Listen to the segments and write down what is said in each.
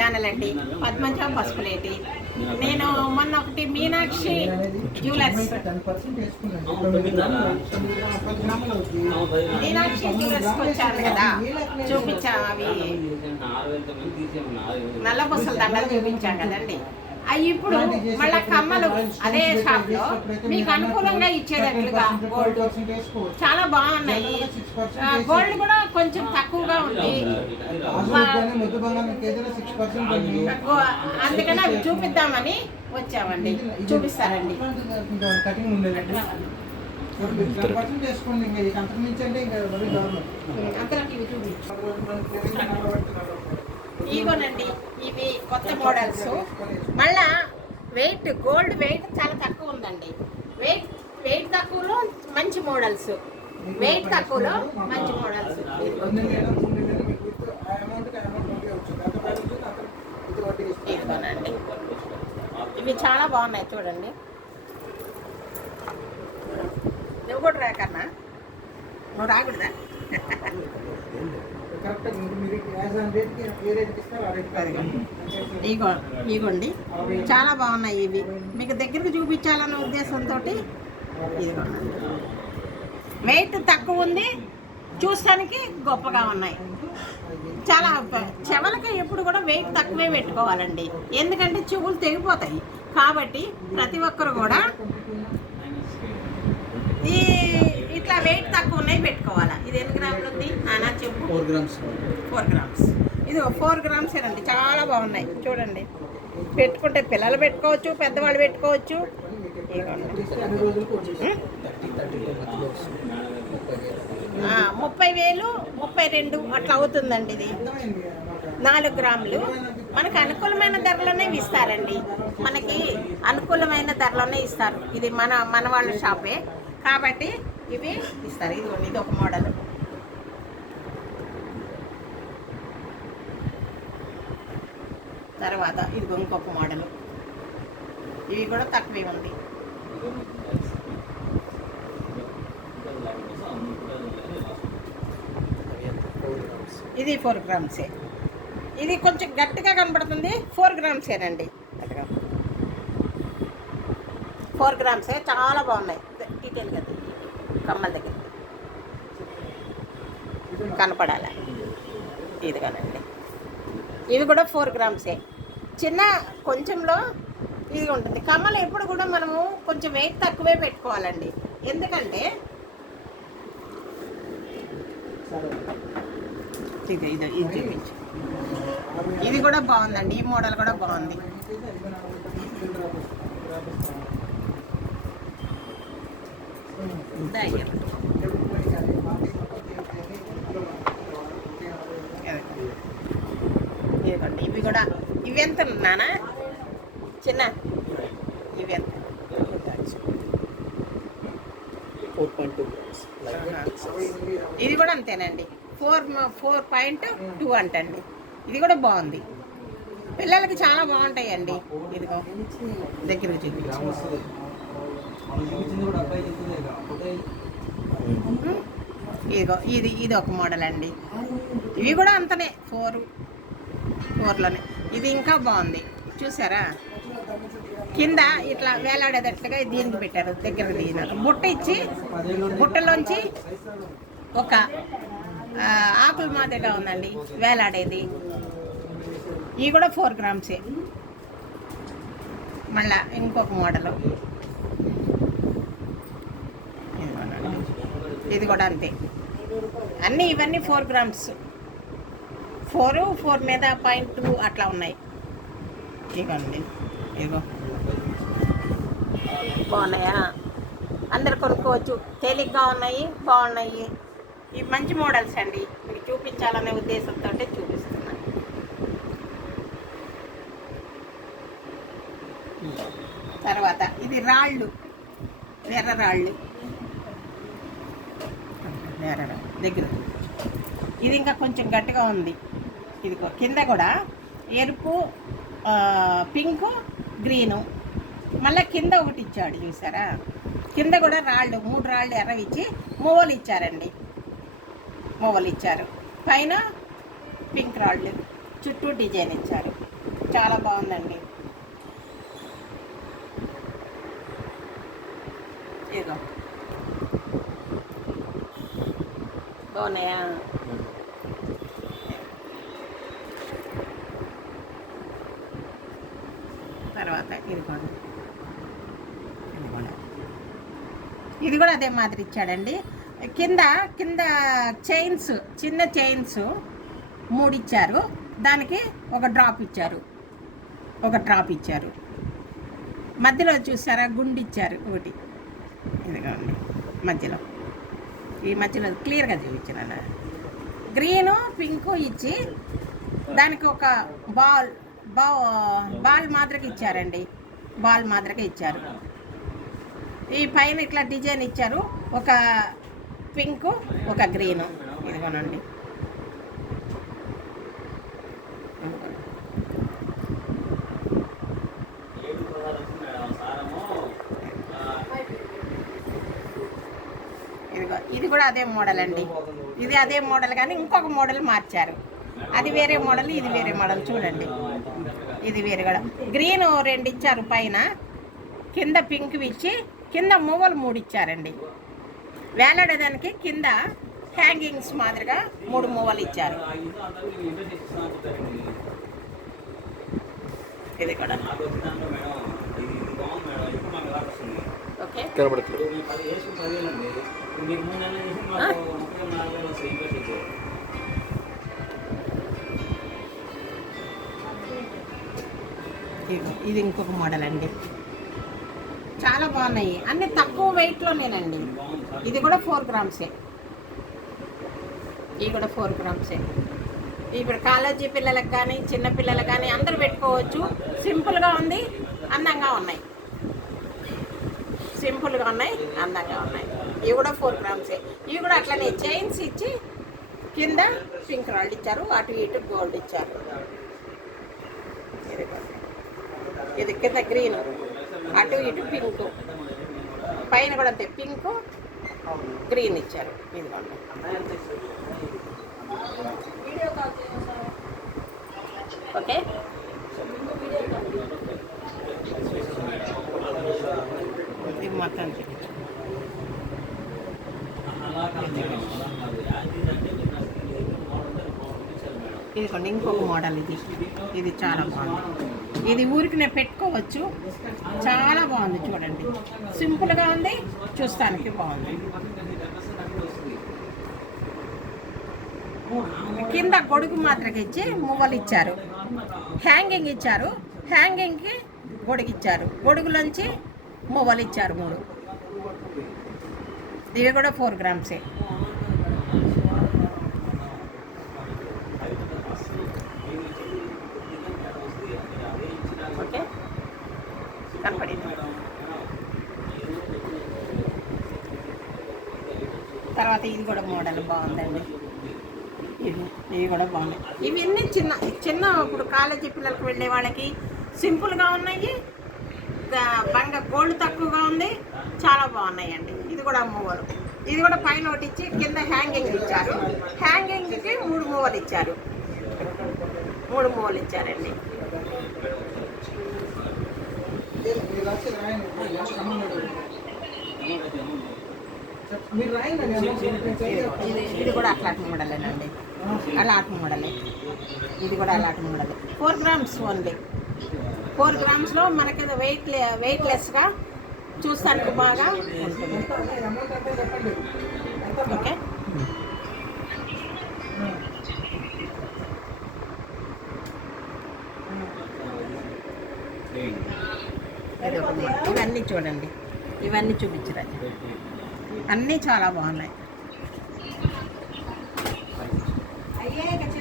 Channel అండి. పద్మజ పసుపులేటి నేను మొన్న ఒకటి మీనాక్షి జ్యువెలర్స్. మీనాక్షి జ్యువెలర్స్కి వచ్చాను కదా. చూపించా అవి? నల్ల బుసల దండలు చూపించాం కదండి. అవి ఇప్పుడు మళ్ళా కమ్మలు అదే షాప్లో మీకు అనుకూలంగా ఇచ్చేటట్లుగా గోల్డ్ చాలా బాగున్నాయి. గోల్డ్ కూడా కొంచెం తక్కువగా ఉంది. అందుకని అవి చూపిద్దామని వచ్చామండి. చూపిస్తారండి. కటింగ్ ఉండేది చేసుకోండి ఇంకా ఇక అంతకు మించి అంటే ఇంకా మరి దారుణం. అందరికి ఇవి చూపించు. ఇగోనండి ఇవి కొత్త మోడల్స్. మళ్ళా వెయిట్ గోల్డ్ వెయిట్ చాలా తక్కువ ఉందండి. వెయిట్ వెయిట్ తక్కువలో మంచి మోడల్స్. వెయిట్ తక్కువలో మంచి మోడల్స్. ఇదిగోనండి. ఇవి చాలా బాగున్నాయి చూడండి. నువ్వు కూడా రాకన్నా? నువ్వు రాకూడదా? కరెక్ట్ మీరు యాజ్ ఆన్ రేట్కి ఏ రేట్కి ఇస్తారో ఆ ఇగో ఇగోండి. చాలా బాగున్నాయి ఇవి. మీకు దగ్గరకు చూపించాలన్న ఉద్దేశంతో ఇదిగోండి వెయిట్ తక్కువ ఉంది. చూస్తానికి గొప్పగా ఉన్నాయి. చాలా చెవలకి ఎప్పుడు కూడా వెయిట్ తక్కువే పెట్టుకోవాలండి. ఎందుకంటే చెవులు తెగిపోతాయి. కాబట్టి ప్రతి ఒక్కరు కూడా ఈ ఇట్లా వెయిట్ తక్కువ ఉన్నాయి పెట్టుకోవాలా? ఇది ఎన్ని గ్రాములు ఉంది? నానా చెప్పు. ఫోర్ గ్రామ్స్ ఫోర్ గ్రామ్స్ ఇది ఫోర్ గ్రామ్స్ అండి చాలా బాగున్నాయి. చూడండి. పెట్టుకుంటే పిల్లలు పెట్టుకోవచ్చు పెద్దవాళ్ళు పెట్టుకోవచ్చు. ముప్పై వేలు ముప్పై రెండు అట్లా అవుతుందండి ఇది. నాలుగు గ్రాములు. మనకు అనుకూలమైన ధరలోనే ఇస్తారండి. మనకి అనుకూలమైన ధరలోనే ఇస్తారు. ఇది మన మన వాళ్ళ షాపే. కాబట్టి ఇవి? ఇస్తారు ఇదిగోండి ఇది ఒక మోడల్. తర్వాత ఇదిగో ఇంకొక మోడల్. ఇవి కూడా తక్కువే ఉంది. ఇది ఫోర్ గ్రామ్సే ఇది కొంచెం గట్టిగా కనబడుతుంది. ఫోర్ గ్రామ్సేనండి ఫోర్ గ్రామ్సే చాలా బాగున్నాయి. డీటెయిల్గా కమ్మల దగ్గర. కనపడాల. ఇదిగోనండి. ఇవి కూడా ఫోర్ గ్రామ్సే. చిన్న కొంచెంలో ఇది ఉంటుంది. కమ్మలు ఎప్పుడు కూడా మనము కొంచెం వెయిట్ తక్కువే పెట్టుకోవాలండి. ఎందుకంటే ఇది ఇది ఇది ఇది కూడా బాగుందండి. ఈ మోడల్ కూడా బాగుంది. ఇదిగోండి ఇవి కూడా ఇవి ఎంత నానా? చిన్న? ఇవి ఎంత? ఫోర్ పాయింట్ టూ ఇది కూడా అంతేనండి. ఫోర్ ఫోర్ పాయింట్ టూ అంటండి. ఇది కూడా బాగుంది. పిల్లలకి చాలా బాగుంటాయండి. ఇదిగో దగ్గర చూపించి. ఇదిగో ఇది ఇది ఒక మోడల్ అండి. ఇవి కూడా అంతనే ఫోర్ ఫోర్లోనే ఇది ఇంకా బాగుంది. చూసారా? కింద ఇట్లా వేలాడేటట్లుగా దీనికి పెట్టారు దగ్గర దిగినారు. బుట్ట ఇచ్చి బుట్టలోంచి ఒక ఆకుల మాదిరిగా ఉందండి వేలాడేది. ఇవి కూడా ఫోర్ గ్రామ్సే మళ్ళా ఇంకొక మోడలు ఇదిగోనండి. ఇది కూడా అంతే. అన్నీ ఇవన్నీ ఫోర్ గ్రామ్స్ ఫోర్ ఫోర్ మీద పాయింట్ టూ అట్లా ఉన్నాయి. ఇదిగోండి ఇదిగో బాగున్నాయా? అందరు కొనుక్కోవచ్చు. తేలిగ్గా ఉన్నాయి బాగున్నాయి. ఇవి మంచి మోడల్స్ అండి. మీకు చూపించాలనే ఉద్దేశంతో చూపిస్తున్నాను తర్వాత ఇది రాళ్ళు. ఎర్ర రాళ్ళు ఎర్ర రాళ్ళు దగ్గర. ఇది ఇంకా కొంచెం గట్టిగా ఉంది. ఇది కింద కూడా ఎరుపు పింక్ పింకు గ్రీను. మళ్ళీ కింద ఒకటి ఇచ్చాడు చూసారా? కింద కూడా రాళ్ళు మూడు రాళ్ళు ఎర్రవిచ్చి ఇచ్చి ఇచ్చారండి. మూవలు ఇచ్చారు. పైన పింక్ రాళ్ళు చుట్టూ డిజైన్ ఇచ్చారు. చాలా బాగుందండి. ఇదిగో బాగున్నాయా తర్వాత ఇది కూడా. ఇది కూడా. ఇది కూడా అదే మాదిరి ఇచ్చాడండి. కింద కింద చైన్స్ చిన్న చైన్స్ మూడు ఇచ్చారు. దానికి ఒక డ్రాప్ ఇచ్చారు. ఒక డ్రాప్ ఇచ్చారు. మధ్యలో చూసారా? గుండు ఇచ్చారు ఒకటి. ఇదిగోండి. మధ్యలో. ఈ మధ్యలో క్లియర్గా చూపించిన గ్రీను పింకు ఇచ్చి దానికి ఒక బాల్ బా బాల్ మాదిరిగా ఇచ్చారండి. బాల్ మాదిరిగా ఇచ్చారు. ఈ పైన ఇట్లా డిజైన్ ఇచ్చారు. ఒక పింకు ఒక గ్రీను. ఇదిగోనండి ఏడు పదాలు వచ్చింది మేడం సారము ఆ, ఇదిగో ఇది కూడా అదే మోడల్ అండి. ఇది అదే మోడల్ కానీ ఇంకొక మోడల్ మార్చారు. అది వేరే మోడల్ ఇది వేరే మోడల్ చూడండి. ఇది వేరే కూడా. గ్రీన్ రెండు ఇచ్చారు పైన. కింద పింక్ ఇచ్చి కింద మూవలు మూడు ఇచ్చారండి. వేలాడేదానికి కింద హ్యాంగింగ్స్ మాదిరిగా మూడు మూవలు ఇచ్చారు. ఇది కూడా. ఓకే. ఇది ఇంకొక మోడల్ అండి. చాలా బాగున్నాయి. అన్ని తక్కువ వెయిట్లోనేనండి ఇది కూడా ఫోర్ గ్రామ్సే ఇవి కూడా ఫోర్ గ్రామ్సే ఇప్పుడు కాలేజీ పిల్లలకు కానీ చిన్నపిల్లలకు కానీ అందరూ పెట్టుకోవచ్చు. సింపుల్గా ఉంది అందంగా ఉన్నాయి. సింపుల్గా ఉన్నాయి అందంగా ఉన్నాయి. ఇవి కూడా ఫోర్ గ్రామ్సే ఇవి కూడా అట్లనే చైన్స్ ఇచ్చి కింద పింక్ రాళ్ళు ఇచ్చారు అటు ఇటు గోల్డ్ ఇచ్చారు. ఇది కింద గ్రీన్ అటు ఇటు పింక్ పైన కూడా అంతే పింక్ గ్రీన్ ఇచ్చారు. ఇదిగోండి. ఓకే ఇది మొత్తం చూపించు. అలా కాదు మేడం అలా కాదు యాక్టివ్ అంటే మీరు అసలు ఇది మోడల్ మోడల్ ఇచ్చారు మేడం ఇదిగోండి ఇంకొక మోడల్ ఇది. ఇది చాలా బాగుంది. ఇది ఊరికి నేను పెట్టుకోవచ్చు. చాలా బాగుంది చూడండి. సింపుల్గా ఉంది. చూస్తానికి బాగుంది. కింద గొడుగు మాత్రకి ఇచ్చి మువ్వలు ఇచ్చారు. హ్యాంగింగ్ ఇచ్చారు. హ్యాంగింగ్కి గొడుగు ఇచ్చారు. గొడుగులోంచి మువ్వలు ఇచ్చారు మూడు. ఇవి కూడా ఫోర్ గ్రామ్సే. ఓకే. కనపడింది. తర్వాత ఇది కూడా మోడల్ బాగుందండి. ఇవి ఇవి కూడా బాగున్నాయి. ఇవన్నీ చిన్న చిన్న ఇప్పుడు కాలేజీ పిల్లలకు వెళ్ళే వాళ్ళకి సింపుల్గా ఉన్నాయి బంగ గోల్డ్ తక్కువగా ఉంది. చాలా బాగున్నాయండి. ఇది కూడా మూవలు ఇది కూడా పైన ఒకటి ఇచ్చి కింద హ్యాంగింగ్ ఇచ్చారు. హ్యాంగింగ్కి మూడు మూవలు ఇచ్చారు. మూడు మూవలు ఇచ్చారండి. అండి ఇది ఇది కూడా అట్లాంటి మోడలేనండి. అలాంటి మోడలే. ఇది కూడా అలాంటి మోడలే. Four grams only. ఫోర్ గ్రామ్స్లో మనకి వెయిట్ వెయిట్లెస్గా చూస్తానికి బాగా ఓకే? ఇవన్నీ చూడండి. ఇవన్నీ చూపించరా? అన్నీ చాలా బాగున్నాయి.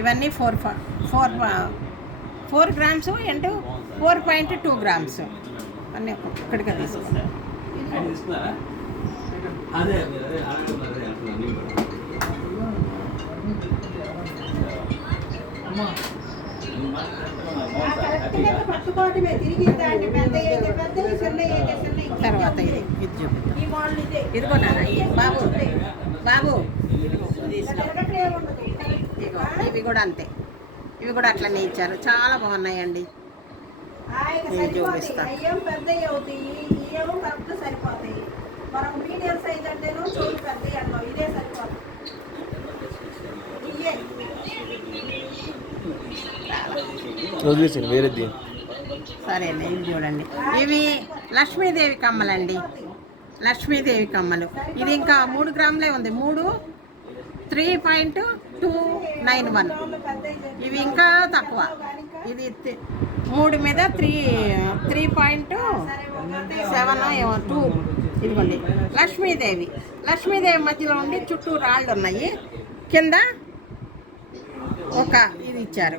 ఇవన్నీ ఫోర్ ఫోర్ ఫోర్ గ్రామ్స్ అంటూ ఫోర్ పాయింట్ టూ గ్రామ్స్. అన్నీ ఒక్కొక్కడిగా తీసుకున్నాను తర్వాత ఇది ఇది. చూపిద్దాం బాబు. బాబు. ఇది కూడా అంతే. ఇవి కూడా అట్లనే ఇచ్చారు. చాలా బాగున్నాయండి. సరిపోతాయి. అయ్యేం పెద్దవి అవుతాయి. ఇవేమో కరెక్ట్ సరిపోతాయి. మనం మీడియం సైజ్ అంటేను చోటు పెద్దవి అన్నాం ఇదే సరిపోతాయి. ఇయ్యే. వదిలేసాను వేరేది సరే ఇవి చూడండి. ఇవి లక్ష్మీదేవి కమ్మలండి. లక్ష్మీదేవి కమ్మలు. ఇది ఇంకా మూడు గ్రాములే ఉంది. మూడు three point two nine one. ఇవి ఇంకా తక్కువ. ఇది మూడు మీద త్రీ త్రీ పాయింట్ సెవెన్ ఏమో టూ. ఇదిగోండి. లక్ష్మీదేవి. లక్ష్మీదేవి మధ్యలో ఉండి చుట్టూ రాళ్ళు ఉన్నాయి. కింద ఒక ఇది ఇచ్చారు.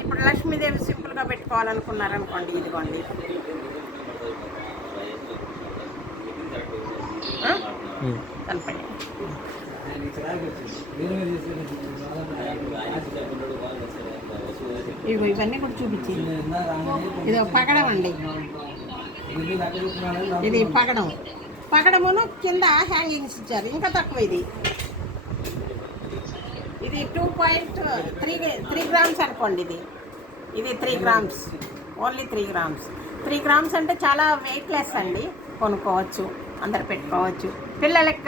ఇప్పుడు లక్ష్మీదేవి సింపుల్గా పెట్టుకోవాలనుకున్నారనుకోండి ఇదిగోండి. ఆ? కనపడి ఇవి ఇవన్నీ కూడా చూపించి. ఇది పగడం అండి. ఇది పగడం పగడమును కింద హ్యాంగింగ్స్ ఇచ్చారు. ఇంకా తక్కువ ఇది. ఇది two point three three grams అనుకోండి ఇది. ఇది three grams only three grams three grams అంటే చాలా వెయిట్ లెస్ అండి. కొనుక్కోవచ్చు. అందరు పెట్టుకోవచ్చు. పిల్లలకి